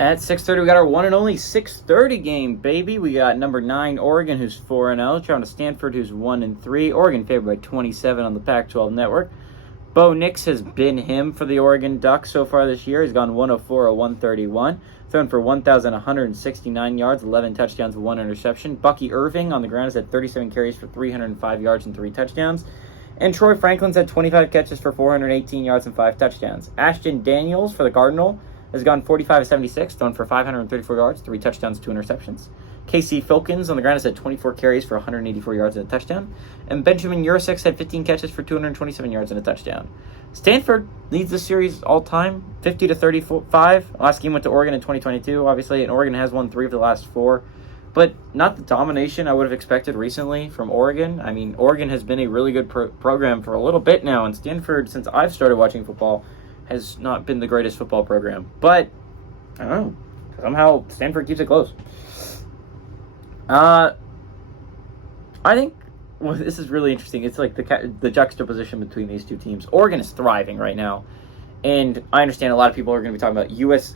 At 6:30, we got our one and only 6:30 game, baby. We got number 9 Oregon, who's 4-0, trying to Stanford, who's 1-3. Oregon favored by 27 on the Pac-12 network. Bo Nix has been him for the Oregon Ducks so far this year. He's gone 104 or 131, thrown for 1,169 yards, 11 touchdowns, 1 interception. Bucky Irving on the ground has had 37 carries for 305 yards and 3 touchdowns. And Troy Franklin's had 25 catches for 418 yards and 5 touchdowns. Ashton Daniels for the Cardinal has gone 45-76, thrown for 534 yards, 3 touchdowns, 2 interceptions. Casey Filkins on the ground has had 24 carries for 184 yards and a touchdown. And Benjamin Urasek had 15 catches for 227 yards and a touchdown. Stanford leads the series all time, 50-35. Last game went to Oregon in 2022, obviously, and Oregon has won 3 of the last 4. But not the domination I would have expected recently from Oregon. I mean, Oregon has been a really good program for a little bit now, and Stanford, since I've started watching football, has not been the greatest football program. But, I don't know, somehow Stanford keeps it close. I think this is really interesting. It's like the juxtaposition between these two teams. Oregon is thriving right now, and I understand a lot of people are going to be talking about U.S.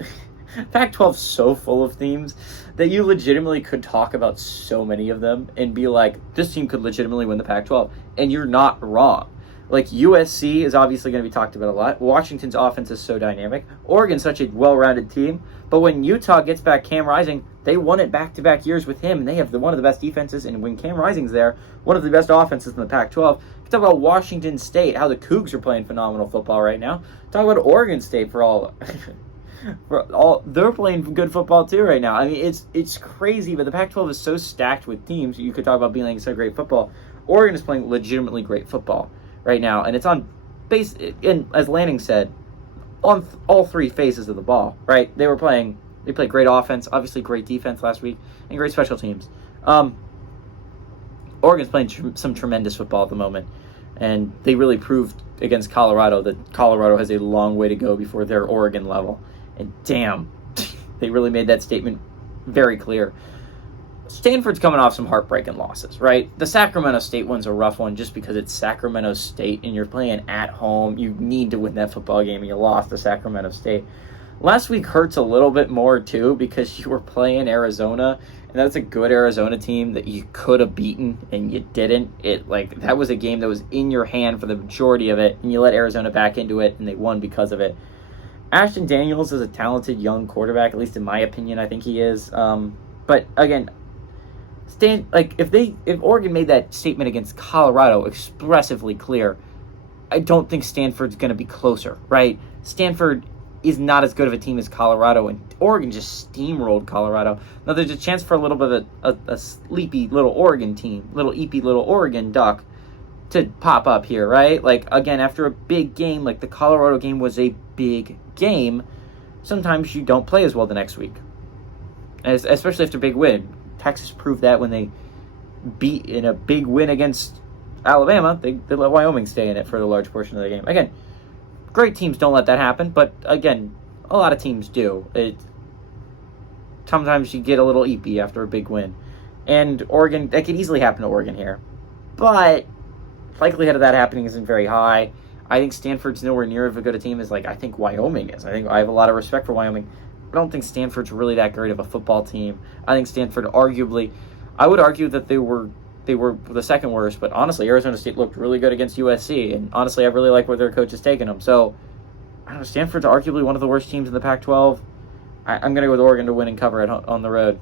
Pac-12 so full of teams that you legitimately could talk about so many of them and be like, this team could legitimately win the Pac-12, and you're not wrong. Like, USC is obviously going to be talked about a lot. Washington's offense is so dynamic. Oregon's such a well-rounded team. But when Utah gets back Cam Rising, they won it back-to-back years with him, and they have one of the best defenses. And when Cam Rising's there, one of the best offenses in the Pac-12. You talk about Washington State, how the Cougs are playing phenomenal football right now. Talk about Oregon State for all they're playing good football too right now. I mean, it's crazy, but the Pac-12 is so stacked with teams. You could talk about being like so great football. Oregon is playing legitimately great football right now, and it's on base, and as Lanning said, on all 3 phases of the ball, right? They played great offense, obviously great defense last week, and great special teams. Oregon's playing some tremendous football at the moment, and they really proved against Colorado that Colorado has a long way to go before their Oregon level, and damn, they really made that statement very clear. Stanford's coming off some heartbreaking losses, right? The Sacramento State one's a rough one just because it's Sacramento State and you're playing at home. You need to win that football game and you lost to Sacramento State. Last week hurts a little bit more too because you were playing Arizona, and that's a good Arizona team that you could have beaten and you didn't. That was a game that was in your hand for the majority of it, and you let Arizona back into it and they won because of it. Ashton Daniels is a talented young quarterback, at least in my opinion. I think he is. But again, if Oregon made that statement against Colorado expressively clear, I don't think Stanford's going to be closer, right? Stanford is not as good of a team as Colorado, and Oregon just steamrolled Colorado. Now, there's a chance for a little bit of a sleepy little Oregon team, little eepy little Oregon Duck to pop up here, right? Like, again, after a big game, like the Colorado game was a big game, sometimes you don't play as well the next week, especially after a big win. Texas proved that when they beat in a big win against Alabama. They let Wyoming stay in it for a large portion of the game. Again, great teams don't let that happen, but again, a lot of teams do. Sometimes you get a little eepy after a big win. And Oregon, that could easily happen to Oregon here. But likelihood of that happening isn't very high. I think Stanford's nowhere near as good a team as I think Wyoming is. I have a lot of respect for Wyoming. I don't think Stanford's really that great of a football team. I think Stanford I would argue that they were the second worst, but honestly, Arizona State looked really good against USC, and honestly, I really like where their coach is taking them. So, I don't know, Stanford's arguably one of the worst teams in the Pac-12. I'm going to go with Oregon to win and cover it on the road.